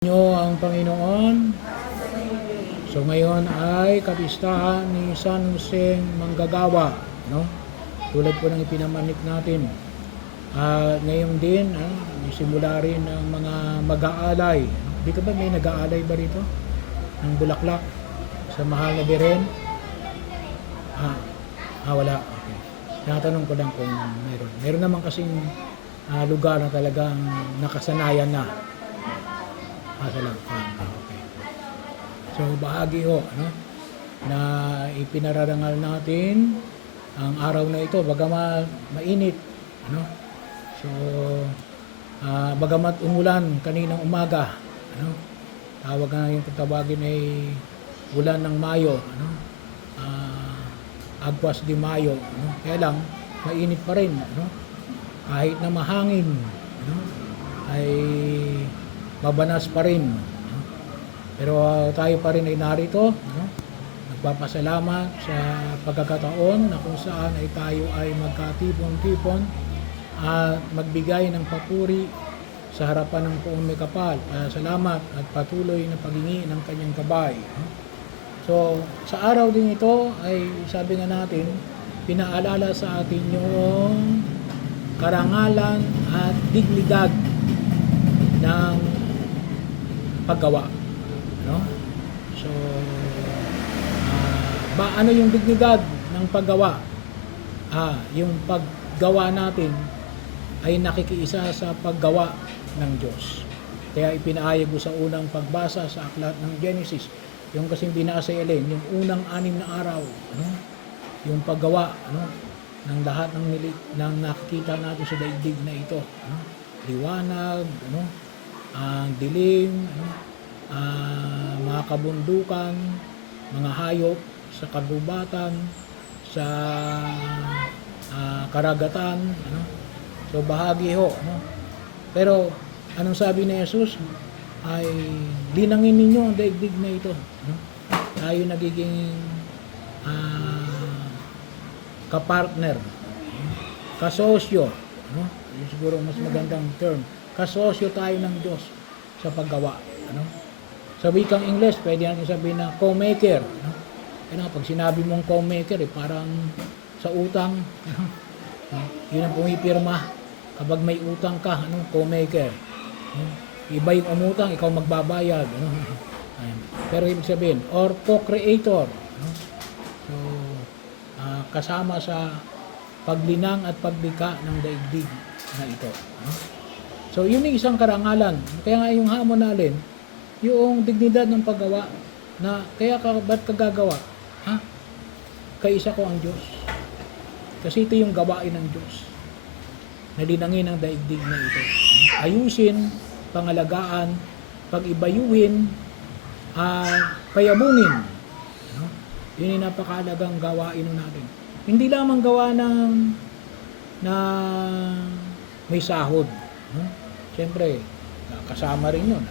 Nyo ang Panginoon. So ngayon ay kapistahan ni San Jose Manggagawa, no? Tulad po ng ipinamanik natin. Ngayon din, simula rin ng mga mag-aalay. Di ka ba may nag-aalay ba rito? Ng bulaklak sa mahal na Beren? Wala. Okay. Tinatanong ko lang kung mayroon. Meron naman kasing lugar na talagang nakasanayan na. Okay. So bahagi ho, na ipinararangal natin ang araw na ito bagamat mainit, So bagamat umulan kaninang umaga, tawag na yung tawagin ay ulan ng Mayo, Agwas de Mayo, Kaya lang mainit pa rin, Kahit na mahangin, ay mabanas pa rin. Pero tayo pa rin ay narito. Nagpapasalamat sa pagkakataon na kung saan ay tayo ay magkatipon-tipon at magbigay ng papuri sa harapan ng Poong May Kapal. Salamat at patuloy na paghingi ng kanyang gabay. So, sa araw din ito ay sabi nga natin, pinaalala sa atin yung karangalan at dignidad ng paggawa, So, ano yung dignidad ng paggawa? Yung paggawa natin ay nakikiisa sa paggawa ng Diyos. Kaya ipinaayag ko sa unang pagbasa sa aklat ng Genesis, yung kasing binasa Ellen, yung unang 6 na araw, yung paggawa, ng lahat ng nakikita natin sa daigdig na ito, liwanag, ang dilim, mga kabundukan, mga hayop sa kagubatan, sa karagatan, So bahagi ho, Pero anong sabi ni Jesus ay linangin ninyo ang daigdig na ito, Tayo nagiging kapartner, kasosyo, siguro mas magandang term. Kasosyo tayo ng Diyos sa paggawa, Sa wikang English, pwede natin sabihin na co-maker, Pag sinabi mong co-maker, parang sa utang, yun ang pumipirma kapag may utang ka, co-maker. Iba yung umutang, ikaw magbabayad, Pero ibig sabihin, or co-creator, So, kasama sa paglinang at paglikha ng daigdig na ito, So, yun yung isang karangalan. Kaya nga yung hamon natin, yung dignidad ng paggawa, na kaya ba't ka gagawa? Kaisa ko ang Diyos. Kasi ito yung gawain ng Diyos. Nalinangin ang daigdig na ito. Ayusin, pangalagaan, pag-ibayuhin, payabungin. Yun yung napakahalagang gawain natin. Hindi lamang gawa ng may sahod, Siyempre, kasama rin yun,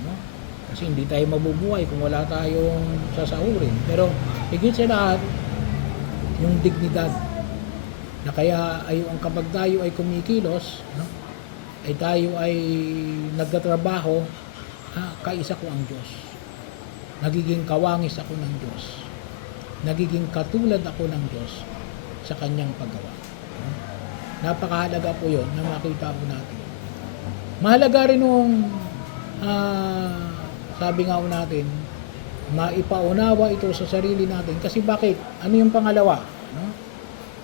Kasi hindi tayo mabubuhay kung wala tayong sasahurin. Pero higit sa lahat, yung dignidad na kaya ay kapag tayo ay kumikilos, ay tayo ay nagtatrabaho, kaisa ko ang Diyos. Nagiging kawangis ako ng Diyos. Nagiging katulad ako ng Diyos sa kanyang paggawa. Napakahalaga po yun na makita po natin. Mahalaga rin nung sabi nga natin, maipaunawa ito sa sarili natin. Kasi bakit? Ano yung pangalawa?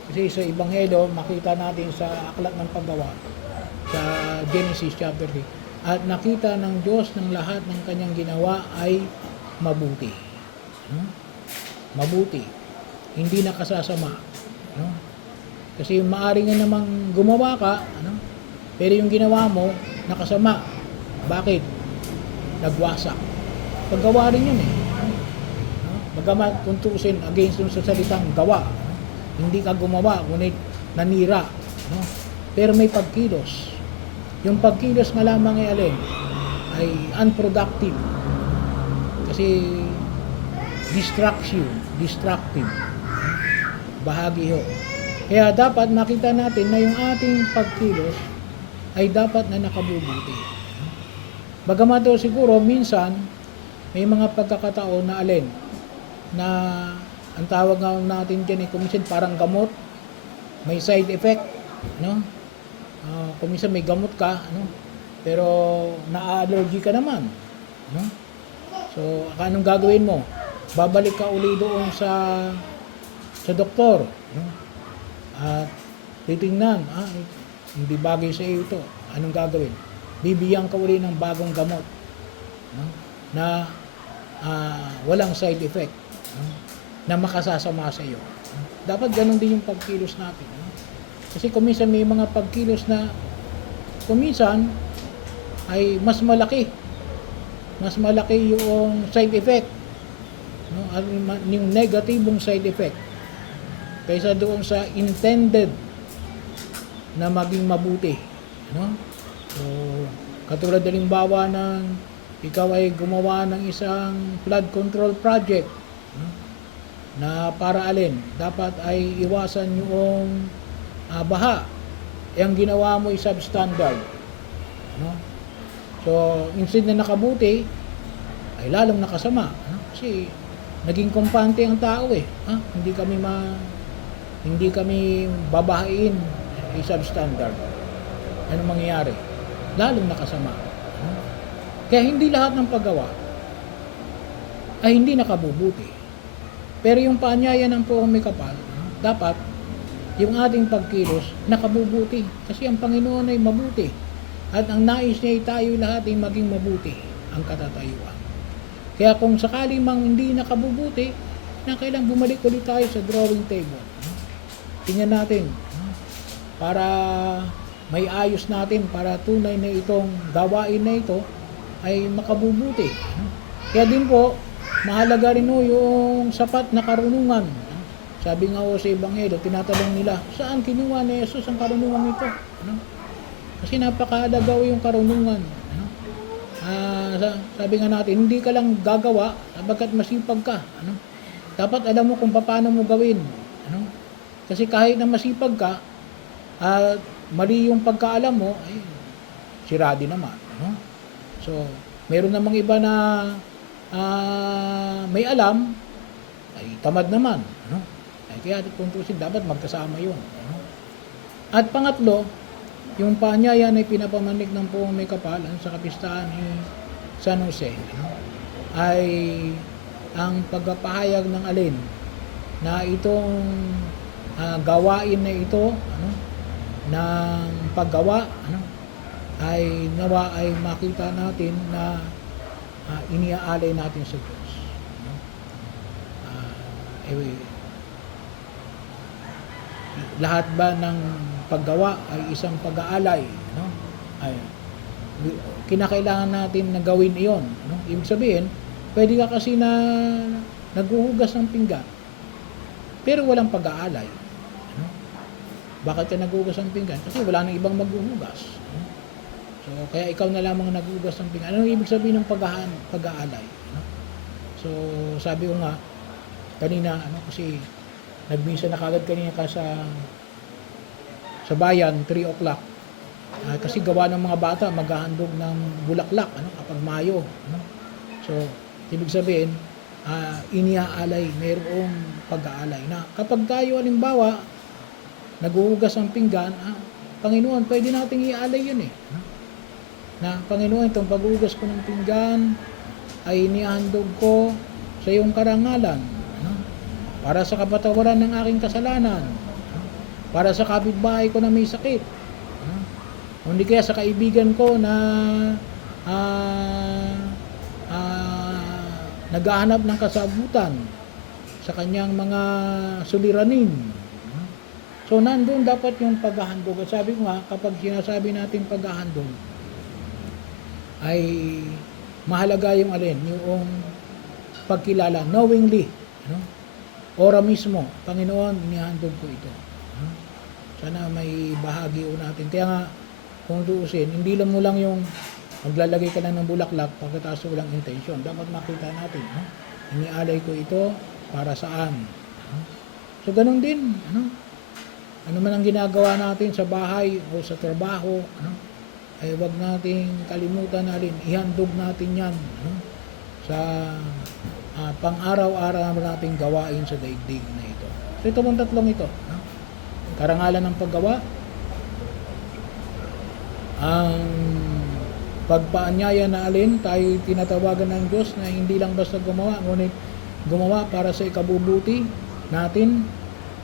Kasi sa Ebanghelyo, makita natin sa aklat ng paggawa, sa Genesis chapter 3, at nakita ng Diyos ng lahat ng kanyang ginawa ay mabuti. Mabuti. Hindi nakasasama. Kasi maaari nga namang gumawa ka, pero yung ginawa mo, nakasama. Bakit? Nagwasak. Paggawa rin yun Bagamat tuntusin against dun sa salitang gawa. Hindi ka gumawa, ngunit nanira. Pero may pagkilos. Yung pagkilos nga lamang ay alin? Ay unproductive. Kasi destructive. Bahagi ho. Kaya dapat makita natin na yung ating pagkilos ay dapat na nakabubuti. Bagamat daw siguro minsan may mga pagkakataon na alin na ang tawag nga natin diyan kung minsan parang gamot, may side effect, no? Kung minsan may gamot ka, ano? Pero na-allergy ka naman, no? So, anong gagawin mo? Babalik ka uli doon sa doktor, no? At titingnan, hindi bagay sa iyo ito. Anong gagawin? Bibigyan ka uli ng bagong gamot, no? Na walang side effect, no? Na makasasama sa iyo. No? Dapat ganun din yung pagkilos natin, no? Kasi kung minsan may mga pagkilos na kung minsan ay mas malaki yung side effect, no? Yung negatibong side effect kaysa doon sa intended na maging mabuti, no? So, katulad halimbawa ng ikaw ay gumawa ng isang flood control project, no? Na para alin, dapat ay iwasan yung baha. Ang ginawa mo ay substandard, no? So, instead na nakabuti, ay lalong nakasama, no? Kasi naging kumpante ang tao hindi kami babahain ay substandard. Ano mangyayari? Lalong nakasama, no? Kaya hindi lahat ng paggawa ay hindi nakabubuti. Pero yung paanyaya ng Poong May Kapal, no? Dapat yung ating pagkilos nakabubuti. Kasi ang Panginoon ay mabuti. At ang nais niya ay tayo lahat ay maging mabuti ang katatayuan. Kaya kung sakali mang hindi nakabubuti, na kailang bumalik ulit tayo sa drawing table. Tingnan natin, para may ayos natin, para tunay na itong gawain na ito ay makabubuti. Kaya din po, mahalaga rin yung sapat na karunungan. Sabi nga sa Ebanghelyo, tinatanong nila, saan kinuha ni Jesus ang karunungan ito? Kasi napakahalaga yung karunungan. Sabi nga natin, hindi ka lang gagawa sapagkat masipag ka. Dapat alam mo kung paano mo gawin. Kasi kahit na masipag ka, at mali yung pagkaalam mo, ay sira din naman. So, meron namang iba na may alam, ay tamad naman. Ay, kaya kung tusin, dapat magkasama yun. At pangatlo, yung paanyaya na pinapamanig ng Poong May Kapal sa kapistahan ni San Jose, ay ang pagpapahayag ng alin na itong gawain na ito, ng paggawa, ay nawa ay makita natin na iniaalay natin sa Diyos. Lahat ba ng paggawa ay isang pag-aalay, ay kinakailangan natin na gawin iyon, Ibig sabihin, pwede ka kasi na naghuhugas ng pinggan pero walang pag-aalay. Bakit ka naghuhugas ng pinggan? Kasi wala nang ibang maghuhugas. So, kaya ikaw na lamang naghuhugas ng pinggan. Anong ibig sabihin ng pag-aalay? So, sabi ko nga kanina, kasi nagmisa na kagad kanina ka sa bayan, 3 o'clock. Kasi gawa ng mga bata, maghahandog ng bulaklak, kapag Mayo. So, ibig sabihin, iniaalay, mayroong pag-aalay. Na kapag tayo, halimbawa, naghuhugas ng pinggan, Panginoon, pwede nating iaalay yun Na, Panginoon, itong paghuhugas ko ng pinggan, ay inihandog ko sa iyong karangalan. Para sa kapatawaran ng aking kasalanan, para sa kapitbahay ko na may sakit, hindi kaya sa kaibigan ko na naghahanap ng kasabutan sa kanyang mga suliranin. So nandun dapat yung paghahandog. At sabi ko nga, kapag sinasabi natin paghahandog, ay mahalaga yung alin, yung pagkilala, knowingly, ora mismo, Panginoon, inihandog ko ito. Sana may bahagi natin. Kaya nga, kung tuusin, hindi lang mo lang yung maglalagay ka lang ng bulaklak pagkatapos walang intensyon. Dapat makita natin, inialay ko ito para saan. So, ganun din, ano man ang ginagawa natin sa bahay o sa trabaho, ay wag nating kalimutan na rin, ihandog natin yan, no? Sa pang-araw-araw nating gawain sa daigdig na ito. So ito mong tatlong ito, no? Karangalan ng paggawa, ang pagpaanyaya na alin tayo tinatawagan ng Diyos na hindi lang basta gumawa, ngunit gumawa para sa ikabubuti natin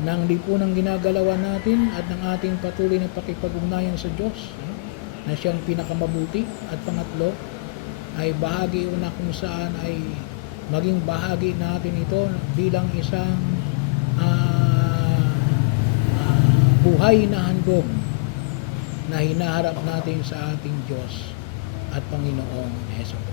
ng lipunang ginagalawan natin at ng ating patuloy na pakipag-ugnayan sa Diyos, no? Na siyang pinakamabuti. At pangatlo ay bahagi una kung saan ay maging bahagi natin ito bilang isang buhay na handog na hinaharap natin sa ating Diyos at Panginoong Hesus.